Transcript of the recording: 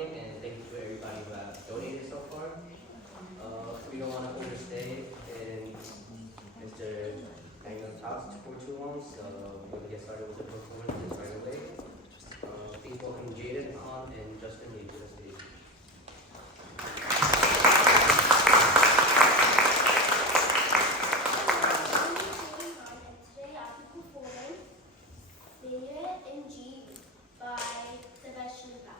coming, and thank you to everybody who has donated so far. We don't want to overstay in Mr. Daniel's house for too long, so we're going to get started with the performances right away. Please welcome Jaden on and Justin Lee to the stage. Today I'll be performing Vineyard in G by Sebastian Bach.